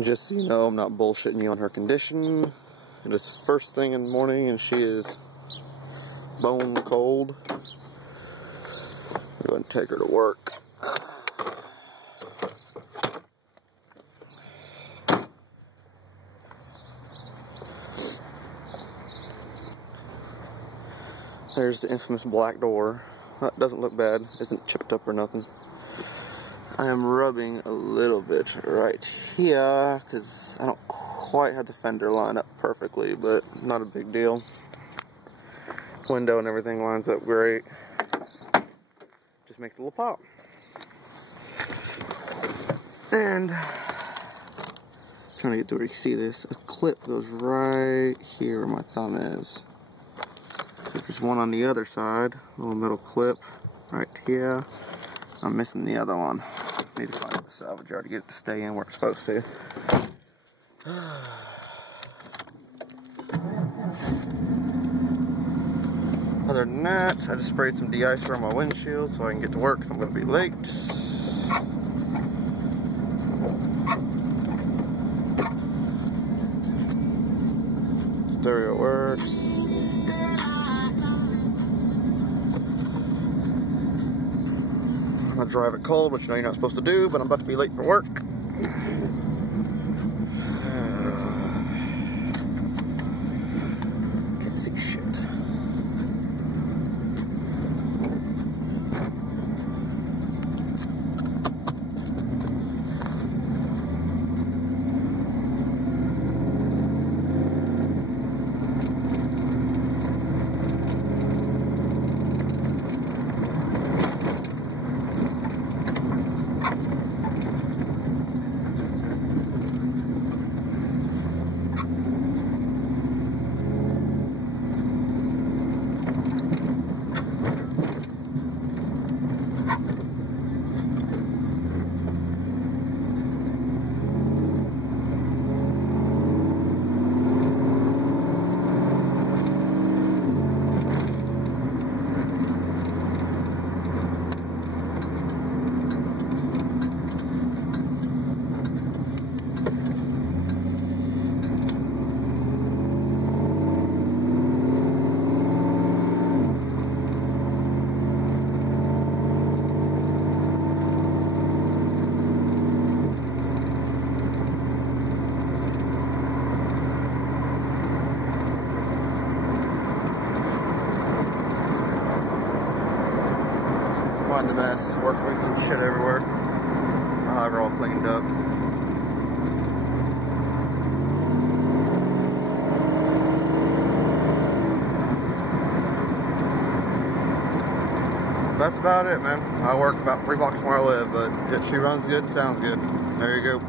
Just so you know, I'm not bullshitting you on her condition. It is first thing in the morning and she is bone cold. I'll go ahead and take her to work. There's the infamous black door. That doesn't look bad, isn't chipped up or nothing. I am rubbing a little bit right here because I don't quite have the fender lined up perfectly, but not a big deal. Window and everything lines up great. Just makes a little pop. And trying to get to where you can see this. A clip goes right here where my thumb is. So there's one on the other side, a little metal clip right here. I'm missing the other one. Need to find the salvage yard to get it to stay in where it's supposed to. Other than that, I just sprayed some de-icer on my windshield so I can get to work because I'm going to be late. Stereo works. I drive it cold, which you know you're not supposed to do, but I'm about to be late for work. Can't see shit. Find the mess, work boots and shit everywhere. I'll have her all cleaned up. That's about it, man. I work about 3 blocks from where I live, but if she runs good, sounds good. There you go.